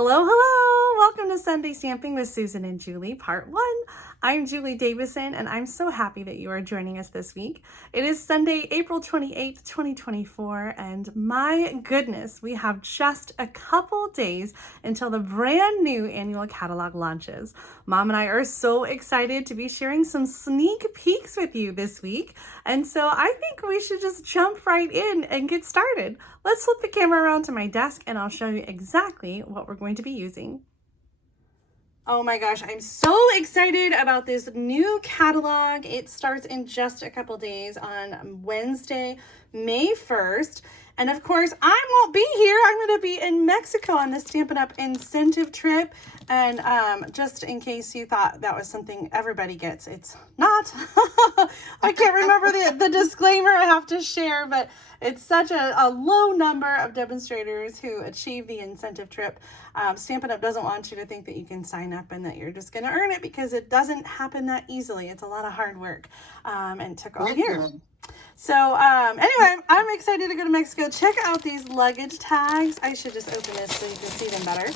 Hello, hello! Welcome to Sunday Stamping with Susan and Julie, Part 1. I'm Julie Davison, and I'm so happy that you are joining us this week. It is Sunday, April 28th, 2024, and my goodness, we have just a couple days until the brand new annual catalog launches. Mom and I are so excited to be sharing some sneak peeks with you this week, and so I think we should just jump right in and get started. Let's flip the camera around to my desk and I'll show you exactly what we're going to be using. Oh my gosh, I'm so excited about this new catalog. It starts in just a couple days on Wednesday, May 1st. And of course, I won't be here. I'm going to be in Mexico on the Stampin' Up! Incentive trip. And just in case you thought that was something everybody gets, it's not. I can't remember the disclaimer I have to share, but it's such a low number of demonstrators who achieve the incentive trip. Stampin' Up! Doesn't want you to think that you can sign up and that you're just going to earn it, because it doesn't happen that easily. It's a lot of hard work and it took all year. So anyway, I'm excited to go to Mexico. Check out these luggage tags. I should just open this so you can see them better.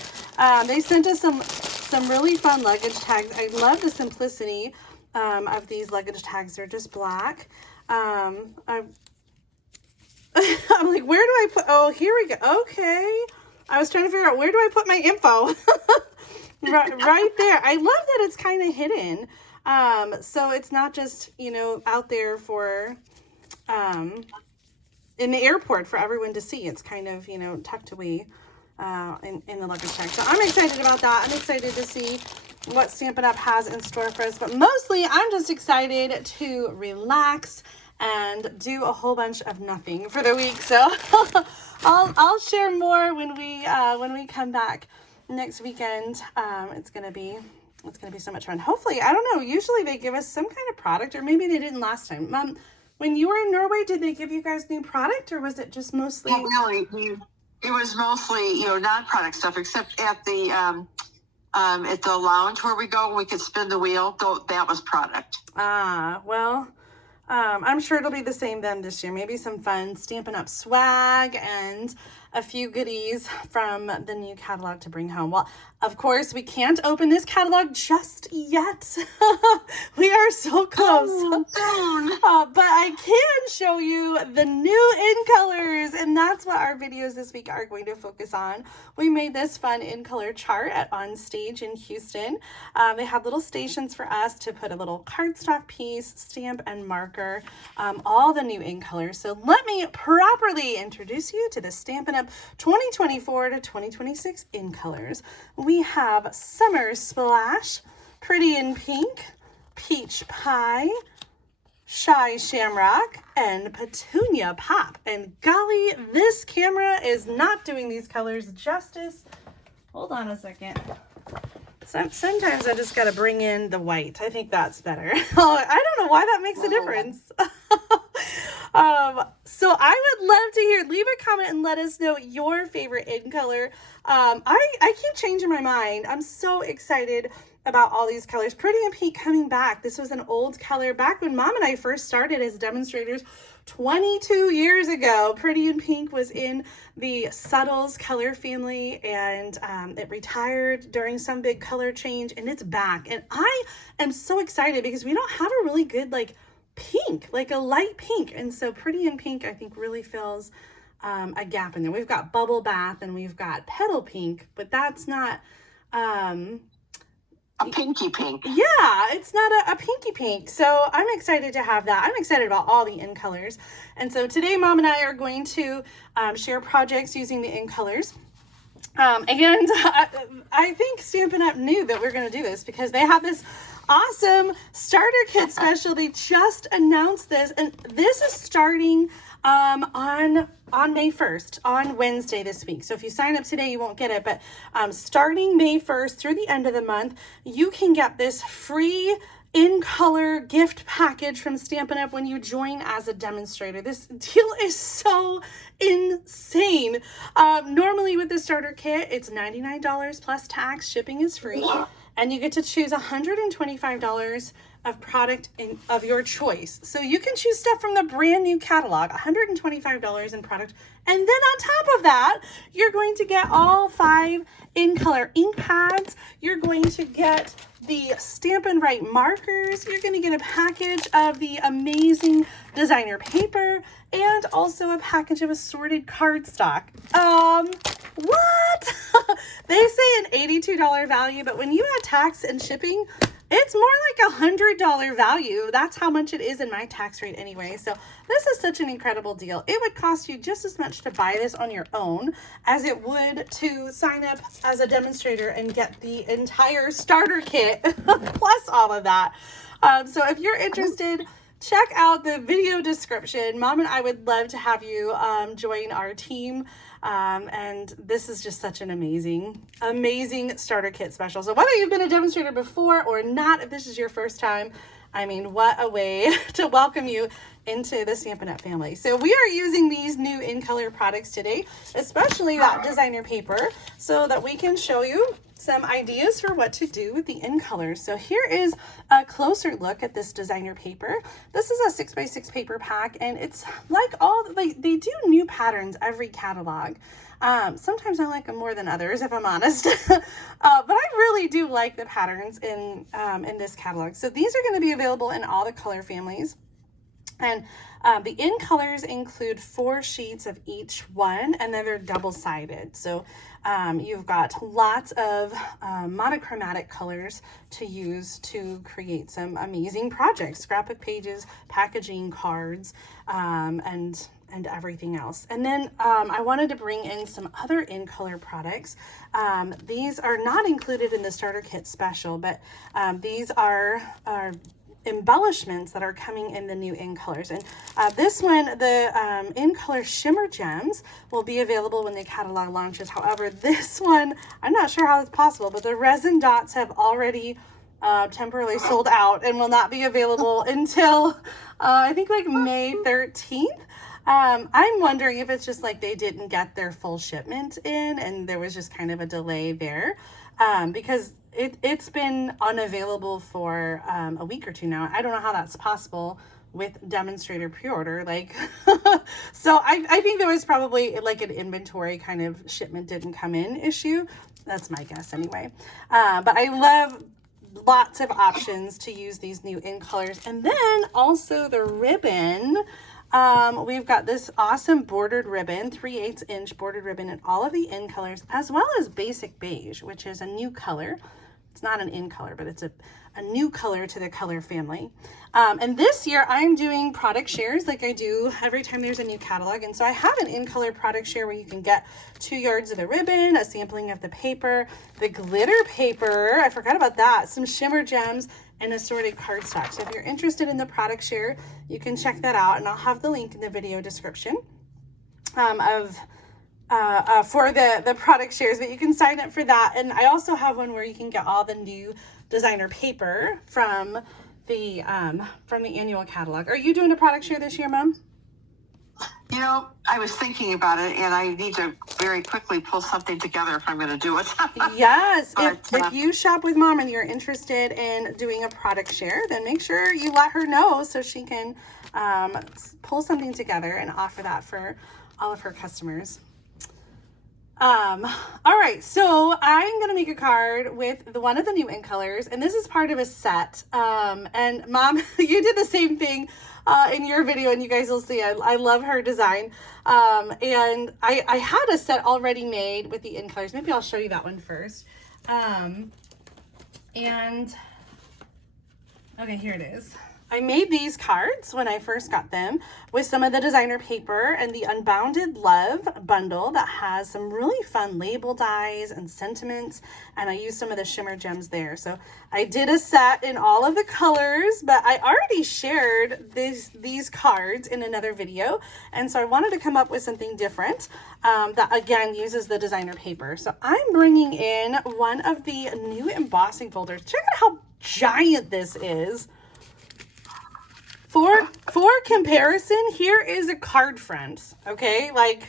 They sent us some really fun luggage tags. I love the simplicity of these luggage tags. They're just black. I'm like, where do I put, oh, here we go. Okay. I was trying to figure out, where do I put my info? right there. I love that it's kind of hidden. So it's not just, out there for, in the airport for everyone to see. It's kind of, tucked away in the luggage tag. So I'm excited about that. I'm excited to see what Stampin' Up! Has in store for us. But mostly, I'm just excited to relax and do a whole bunch of nothing for the week. So I'll share more when we come back next weekend. It's gonna be so much fun. Hopefully, I don't know. Usually they give us some kind of product, or maybe they didn't last time. Mom, when you were in Norway, did they give you guys new product, or was it just mostly? Not really. It was mostly non-product stuff, except at the lounge where we go, we could spin the wheel. That was product. Well. I'm sure it'll be the same then this year. Maybe some fun Stampin' Up! Swag and a few goodies from the new catalog to bring home. Well, of course, we can't open this catalog just yet. We are so close. But I can show you the new in colors, and that's what our videos this week are going to focus on. We made this fun in color chart at On Stage in Houston. They had little stations for us to put a little cardstock piece, stamp, and marker, all the new in colors. So let me properly introduce you to the Stampin' Up! 2024 to 2026 in colors. We have Summer Splash, Pretty in Pink, Peach Pie, Shy Shamrock, and Petunia Pop. And golly, this camera is not doing these colors justice. Hold on a second. Sometimes I just got to bring in the white. I think that's better. I don't know why that makes a difference. So I would love to leave a comment and let us know your favorite in color. I keep changing my mind. I'm so excited about all these colors. Pretty in Pink coming back. This was an old color back when Mom and I first started as demonstrators 22 years ago. Pretty in Pink was in the Subtles color family, and it retired during some big color change, and it's back. And I am so excited because we don't have a really good pink, a light pink. And so Pretty in Pink, I think, really fills a gap in there. We've got Bubble Bath and we've got Petal Pink, but that's not a pinky pink. Yeah, it's not a pinky pink. So I'm excited to have that. I'm excited about all the in colors. And so today Mom and I are going to share projects using the in colors. And I think Stampin' Up! Knew that we're going to do this because they have this awesome starter kit special. They just announced this, and this is starting on May 1st, on Wednesday this week. So if you sign up today, you won't get it, but starting May 1st through the end of the month, you can get this free in color gift package from Stampin' Up! When you join as a demonstrator. This deal is so insane. Normally with the starter kit, it's $99 plus tax. Shipping is free. And you get to choose $125 of product of your choice. So you can choose stuff from the brand new catalog, $125 in product. And then on top of that, you're going to get all 5 in color ink pads. You're going to get the Stampin Write markers. You're going to get a package of the amazing designer paper and also a package of assorted cardstock. What? They say an $82 value, but when you add tax and shipping, it's more like $100 value. That's how much it is in my tax rate anyway. So this is such an incredible deal. It would cost you just as much to buy this on your own as it would to sign up as a demonstrator and get the entire starter kit plus all of that. So if you're interested, check out the video description. Mom and I would love to have you join our team. And this is just such an amazing starter kit special. So whether you've been a demonstrator before or not, if this is your first time, I mean, what a way to welcome you into the Stampin' Up! Family. So we are using these new in color products today, especially that designer paper, so that we can show you some ideas for what to do with the in colors. So here is a closer look at this designer paper. This is a 6x6 paper pack, and it's like they do new patterns every catalog. Sometimes I like them more than others, if I'm honest, but I really do like the patterns in this catalog. So these are going to be available in all the color families. And the in colors include 4 sheets of each one, and then they're double-sided. So you've got lots of monochromatic colors to use to create some amazing projects, scrapbook pages, packaging, cards, and everything else. And then I wanted to bring in some other in color products. These are not included in the starter kit special, but these are embellishments that are coming in the new in colors. And this one, the in color shimmer gems, will be available when the catalog launches. However, this one, I'm not sure how it's possible, but the resin dots have already temporarily sold out and will not be available until I think like May 13th. I'm wondering if it's just like they didn't get their full shipment in and there was just kind of a delay there, because it's been unavailable for a week or two now. I don't know how that's possible with demonstrator pre-order, like so I think there was probably like an inventory kind of shipment didn't come in issue. That's my guess anyway. But I love lots of options to use these new in colors. And then also the ribbon. We've got this awesome bordered ribbon, 3/8 inch bordered ribbon in all of the in colors, as well as basic beige, which is a new color. It's not an in color, but it's a new color to the color family. And this year I'm doing product shares like I do every time there's a new catalog. And so I have an in color product share where you can get 2 yards of the ribbon, a sampling of the paper, the glitter paper, I forgot about that, some shimmer gems, and assorted cardstock. So if you're interested in the product share, you can check that out, and I'll have the link in the video description for the product shares, but you can sign up for that. And I also have one where you can get all the new designer paper from the annual catalog. Are you doing a product share this year, Mom? You know, I was thinking about it, and I need to very quickly pull something together if I'm going to do it. Yes, if you shop with Mom and you're interested in doing a product share, then make sure you let her know so she can pull something together and offer that for all of her customers. All right, so I'm gonna make a card with one of the new in colors, and this is part of a set. And Mom, you did the same thing in your video, and you guys will see I love her design. And I had a set already made with the in colors. Maybe I'll show you that one first. And okay, here it is. I made these cards when I first got them with some of the designer paper and the Unbounded Love bundle that has some really fun label dies and sentiments, and I used some of the shimmer gems there. So I did a set in all of the colors, but I already shared these cards in another video, and so I wanted to come up with something different that again uses the designer paper. So I'm bringing in one of the new embossing folders. Check out how giant this is. For comparison, here is a card front, okay? Like,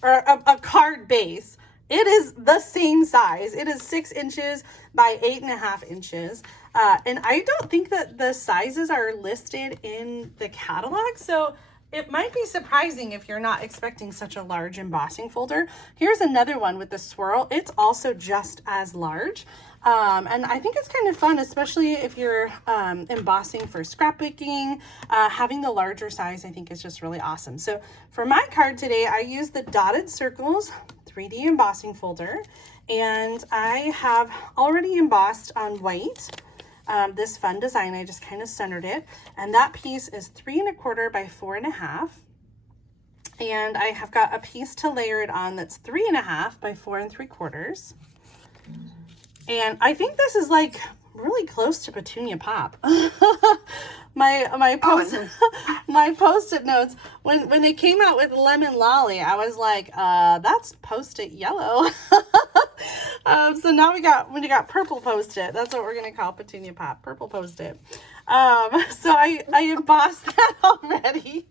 or a card base. it is the same size. It is 6 inches by 8.5 inches. And I don't think that the sizes are listed in the catalog. So it might be surprising if you're not expecting such a large embossing folder. Here's another one with the swirl. It's also just as large. And I think it's kind of fun, especially if you're embossing for scrapbooking. Having the larger size, I think, is just really awesome. So for my card today, I used the Dotted Circles 3D embossing folder, and I have already embossed on white. This fun design, I just kind of centered it, and that piece is 3 1/4 by 4 1/2, and I have got a piece to layer it on that's 3 1/2 by 4 3/4, and I think this is like really close to Petunia Pop. my post-it notes, when they came out with Lemon Lolly, I was like, that's post-it yellow. So now we got purple post-it. That's what we're gonna call Petunia Pop, purple post-it. So I embossed that already.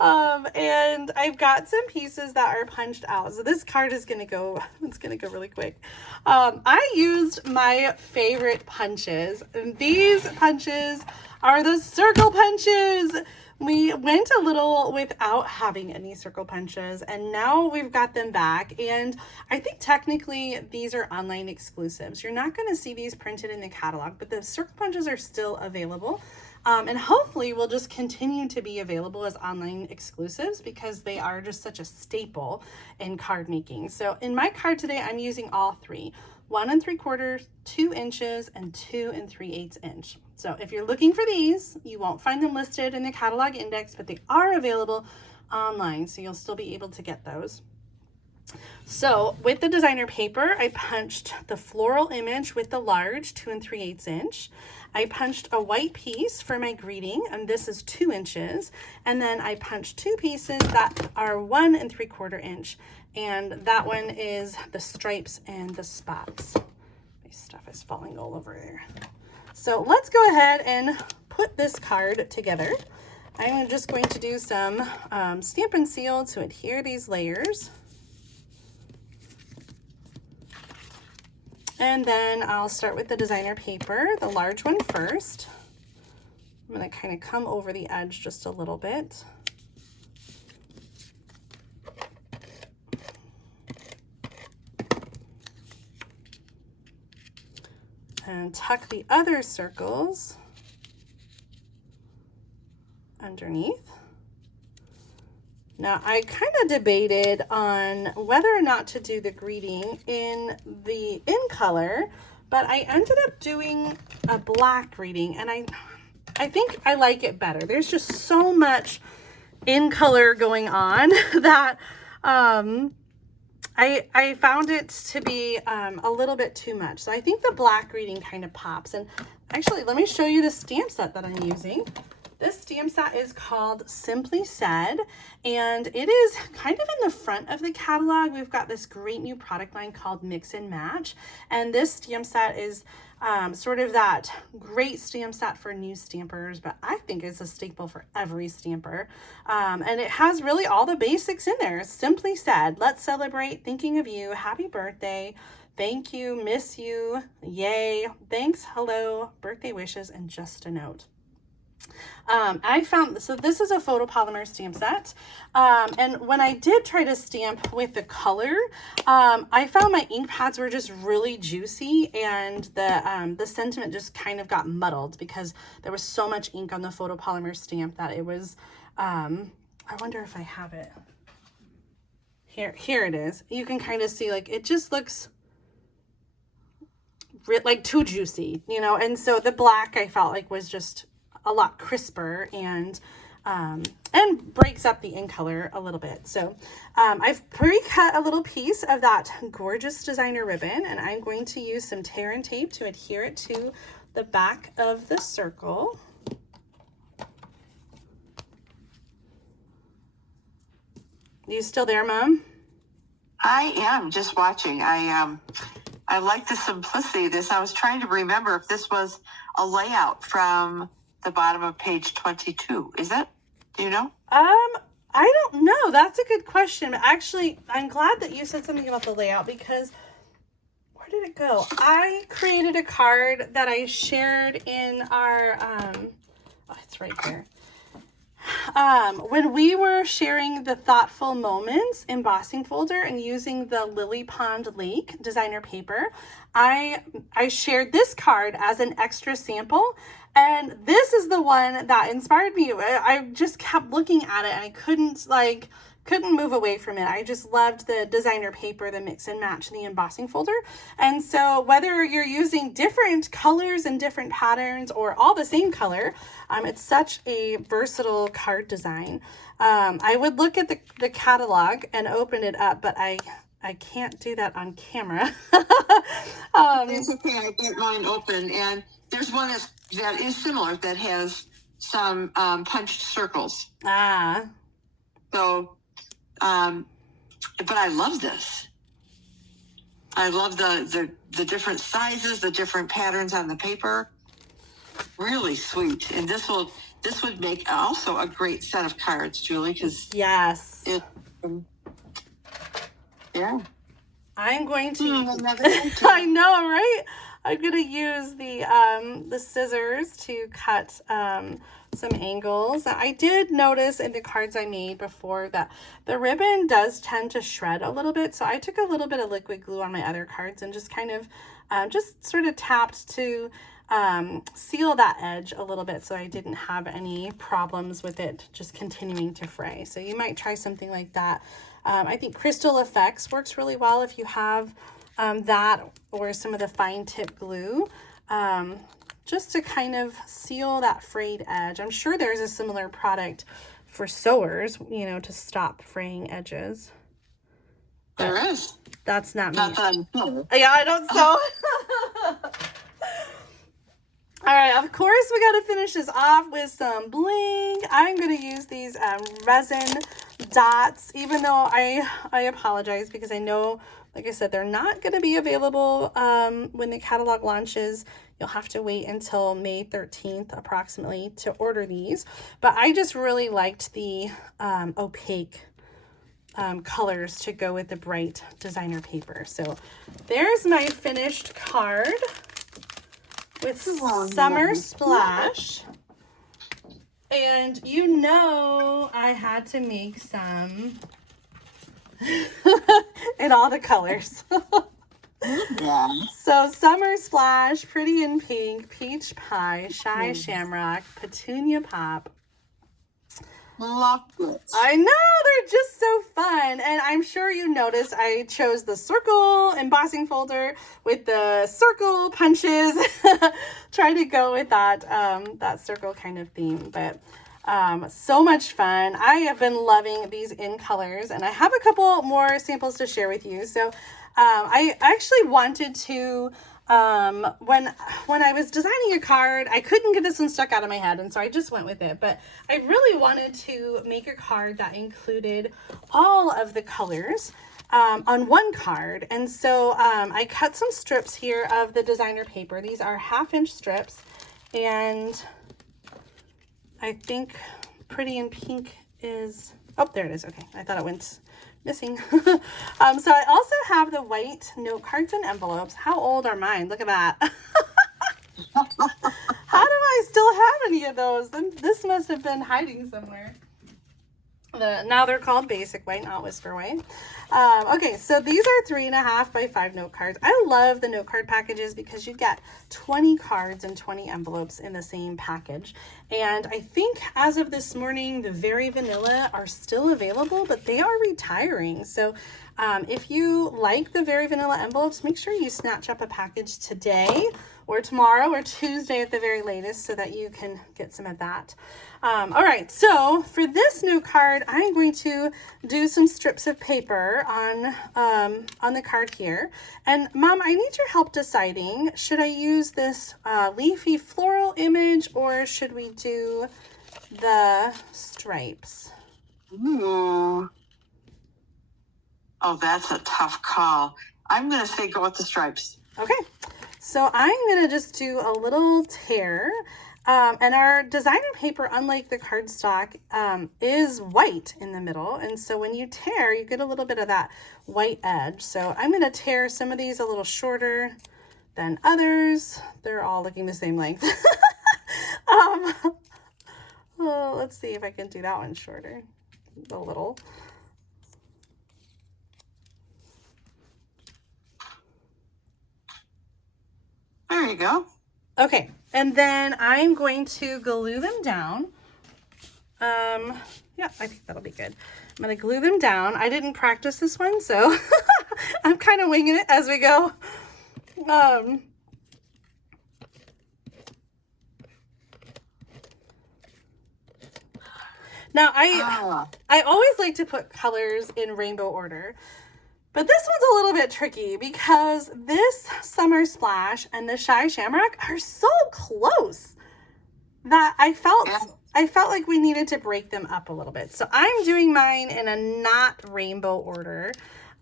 And I've got some pieces that are punched out. So this card is gonna go, it's gonna go really quick. I used my favorite punches, and these punches are the circle punches. We went a little without having any circle punches, and now we've got them back. And I think technically these are online exclusives. You're not going to see these printed in the catalog, but the circle punches are still available. And hopefully will just continue to be available as online exclusives because they are just such a staple in card making. So in my card today, I'm using all three: 1 3/4, 2 inches, and 2 3/8 inch. So if you're looking for these, you won't find them listed in the catalog index, but they are available online, so you'll still be able to get those. So with the designer paper, I punched the floral image with the large 2 3/8 inch. I punched a white piece for my greeting, and this is 2 inches. And then I punched 2 pieces that are 1 3/4 inch. And that one is the stripes and the spots. My stuff is falling all over there. So let's go ahead and put this card together. I'm just going to do some Stampin' Seal to adhere these layers. And then I'll start with the designer paper, the large one first. I'm going to kind of come over the edge just a little bit. And tuck the other circles underneath. Now, I kind of debated on whether or not to do the greeting in color, but I ended up doing a black greeting, and I think I like it better. There's just so much in color going on that I found it to be a little bit too much. So I think the black greeting kind of pops. And actually, let me show you the stamp set that I'm using. This stamp set is called Simply Said, and it is kind of in the front of the catalog. We've got this great new product line called Mix and Match, and this stamp set is sort of that great stamp set for new stampers, but I think it's a staple for every stamper. And it has really all the basics in there. Simply Said, let's celebrate, thinking of you, happy birthday, thank you, miss you, yay, thanks, hello, birthday wishes, and just a note. I found, so this is a photopolymer stamp set, and when I did try to stamp with the color, I found my ink pads were just really juicy, and the sentiment just kind of got muddled because there was so much ink on the photopolymer stamp that it was, I wonder if I have it. Here it is. You can kind of see, like, it just looks like too juicy, you know, and so the black I felt like was just a lot crisper and breaks up the ink color a little bit. So I've pre-cut a little piece of that gorgeous designer ribbon, and I'm going to use some tear and tape to adhere it to the back of the circle. You still there, Mom? I am just watching. I like the simplicity of this. I was trying to remember if this was a layout from the bottom of page 22. Is it? Do you know? I I don't know. That's a good question. But actually, I'm glad that you said something about the layout because where did it go? I created a card that I shared in our, oh, it's right there. When we were sharing the Thoughtful Moments embossing folder and using the Lily Pond Lake designer paper, I shared this card as an extra sample, and this is the one that inspired me. I just kept looking at it and I couldn't move away from it. I just loved the designer paper, the mix and match, the embossing folder. And so whether you're using different colors and different patterns or all the same color, it's such a versatile card design. I would look at the catalog and open it up, but I can't do that on camera. It's okay. I got mine open, and there's one that is similar that has some punched circles. Ah. So, but I love this. I love the different sizes, the different patterns on the paper. Really sweet. And this would make also a great set of cards, Julie, because yes. Yeah. I'm going to I know, right? I'm going to use the scissors to cut some angles. I did notice in the cards I made before that the ribbon does tend to shred a little bit. So I took a little bit of liquid glue on my other cards and just kind of just sort of tapped to seal that edge a little bit so I didn't have any problems with it just continuing to fray. So you might try something like that. I think Crystal Effects works really well if you have that or some of the fine tip glue, just to kind of seal that frayed edge. I'm sure there's a similar product for sewers, you know, to stop fraying edges. There is. That's not me. Not that I'm Yeah, I don't sew. All right, of course, we got to finish this off with some bling. I'm going to use these resin dots, even though I apologize because I know, like I said, they're not going to be available when the catalog launches. You'll have to wait until May 13th approximately to order these. But I just really liked the opaque colors to go with the bright designer paper. So there's my finished card with Summer Splash. And you know I had to make some in all the colors. Yeah. So Summer Splash, Pretty in Pink, Peach Pie, Shy Shamrock, Petunia Pop. Love it. I know, they're just so fun. And I'm sure you noticed I chose the circle embossing folder with the circle punches. Try to go with that that circle kind of theme. But so much fun. I have been loving these in colors, and I have a couple more samples to share with you. So I actually wanted to, when I was designing a card, I couldn't get this one stuck out of my head, and so I just went with it. But I really wanted to make a card that included all of the colors on one card. And so I cut some strips here of the designer paper. These are 1/2-inch strips, and I think Pretty in Pink is, oh, there it is. Okay, I thought it went missing. So I also have the white note cards and envelopes. How old are mine? Look at that. How do I still have any of those? This must have been hiding somewhere. Now they're called Basic White, not Whisper White. Okay, so these are 3.5 by 5 note cards. I love the note card packages because you get 20 cards and 20 envelopes in the same package. And I think as of this morning, the Very Vanilla are still available, but they are retiring. So if you like the Very Vanilla envelopes, make sure you snatch up a package today or tomorrow or Tuesday at the very latest so that you can get some of that. All right, so for this note card, I'm going to do some strips of paper on the card here. And Mom, I need your help deciding, should I use this leafy floral image or should we do the stripes? Ooh. Oh, that's a tough call. I'm going to say go with the stripes. Okay, so I'm going to just do a little tear And our designer paper, unlike the cardstock, is white in the middle. And so when you tear, you get a little bit of that white edge. So I'm going to tear some of these a little shorter than others. They're all looking the same length. Well, let's see if I can do that one shorter, a little. There you go. Okay, and then I'm going to glue them down. Yeah, I think that'll be good. I'm going to glue them down. I didn't practice this one, so I'm kind of winging it as we go. Now, I always like to put colors in rainbow order, but this one's a little bit tricky because this Summer Splash and the Shy Shamrock are so close that I felt like we needed to break them up a little bit. So I'm doing mine in a not rainbow order.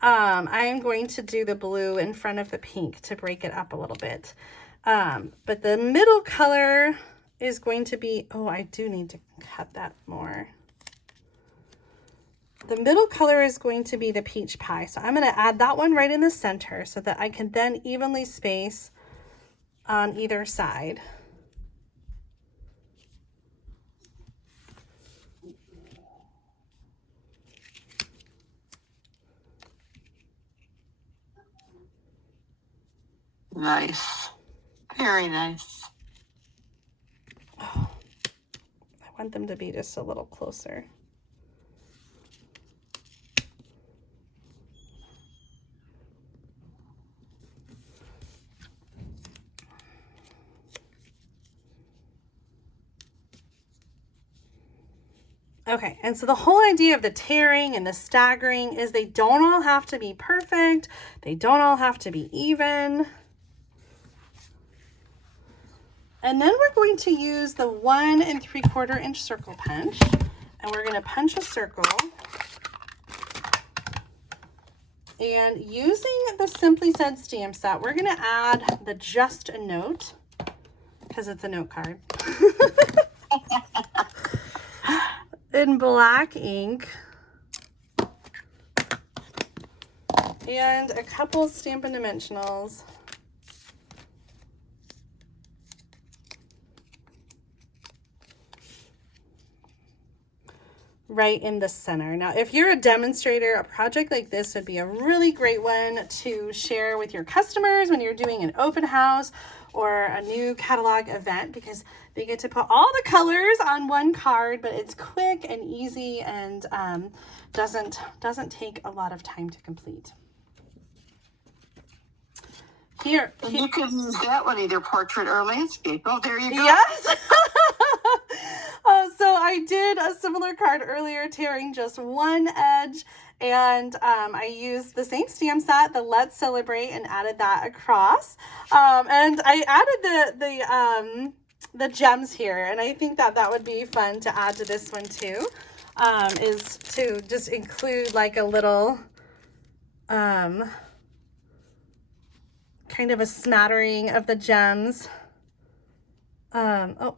I am going to do the blue in front of the pink to break it up a little bit. But the middle color is going to be, oh, I do need to cut that more. The middle color is going to be the peach pie. So I'm going to add that one right in the center so that I can then evenly space on either side. Nice. Very nice. Oh, I want them to be just a little closer. Okay, and so the whole idea of the tearing and the staggering is they don't all have to be perfect. They don't all have to be even. And then we're going to use the 1 3/4 inch circle punch, and we're going to punch a circle. And using the Simply Said stamp set, we're going to add the Just a Note, because it's a note card. In black ink, and a couple Stampin' Dimensionals. Right in the center. Now, if you're a demonstrator, a project like this would be a really great one to share with your customers when you're doing an open house or a new catalog event, because they get to put all the colors on one card, but it's quick and easy and doesn't take a lot of time to complete. Here. You can use that one, either portrait or landscape. Oh, there you go. Yes. So I did a similar card earlier, tearing just one edge, and I used the same stamp set, the Let's Celebrate, and added that across. And I added the gems here, and I think that would be fun to add to this one too, is to just include like a little kind of a smattering of the gems. Oh.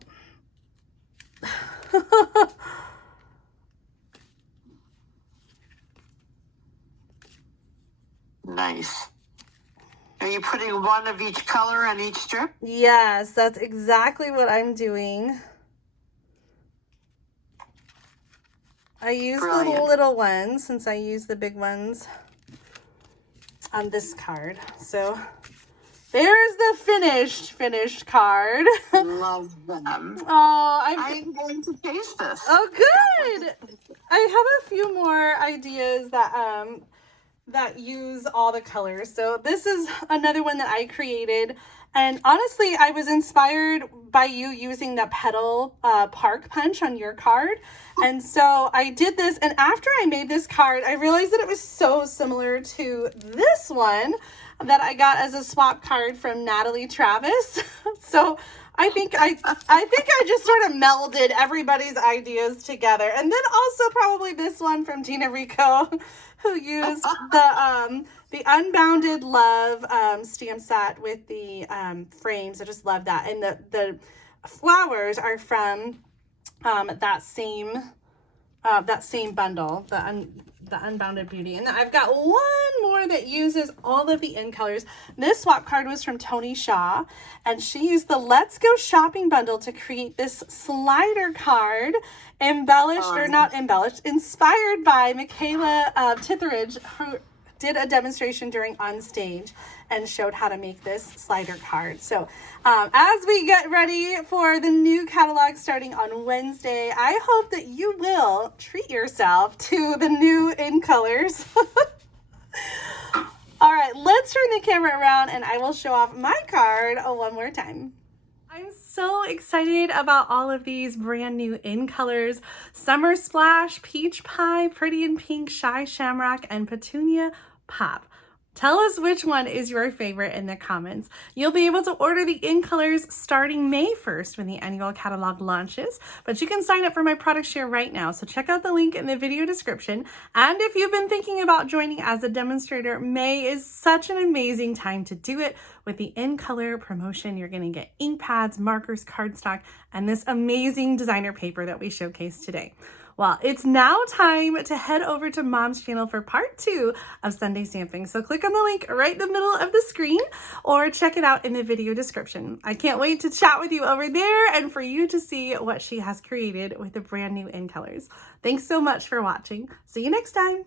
Nice. Are you putting one of each color on each strip? Yes, that's exactly what I'm doing. I use the little ones since I use the big ones on this card. So there's the finished card. Love them. Oh, I'm going to taste this. Oh, good. I have a few more ideas that use all the colors. So this is another one that I created. And honestly, I was inspired by you using the Petal Park punch on your card. And so I did this. And after I made this card, I realized that it was so similar to this one that I got as a swap card from Natalie Travis. So I think I just sort of melded everybody's ideas together. And then also probably this one from Tina Rico, who used the Unbounded Love stamp set with the frames. I just love that. And the flowers are from that same bundle, the Unbounded Beauty. And then I've got one more that uses all of the in colors. This swap card was from Tony Shaw, and she used the Let's Go Shopping bundle to create this slider card, embellished, or not embellished, inspired by Michaela Titheridge, who did a demonstration during Unstage and showed how to make this slider card. So as we get ready for the new catalog starting on Wednesday, I hope that you will treat yourself to the new in colors. All right, let's turn the camera around and I will show off my card one more time. I'm so excited about all of these brand new in colors: Summer Splash, Peach Pie, Pretty in Pink, Shy Shamrock, and Petunia Pop. Tell us which one is your favorite in the comments. You'll be able to order the in colors starting May 1st when the annual catalog launches, but you can sign up for my product share right now. So check out the link in the video description. And if you've been thinking about joining as a demonstrator, May is such an amazing time to do it. With the in color promotion, you're going to get ink pads, markers, cardstock, and this amazing designer paper that we showcased today. Well, it's now time to head over to Mom's channel for part 2 of Sunday Stamping. So click on the link right in the middle of the screen or check it out in the video description. I can't wait to chat with you over there and for you to see what she has created with the brand new in colors. Thanks so much for watching. See you next time.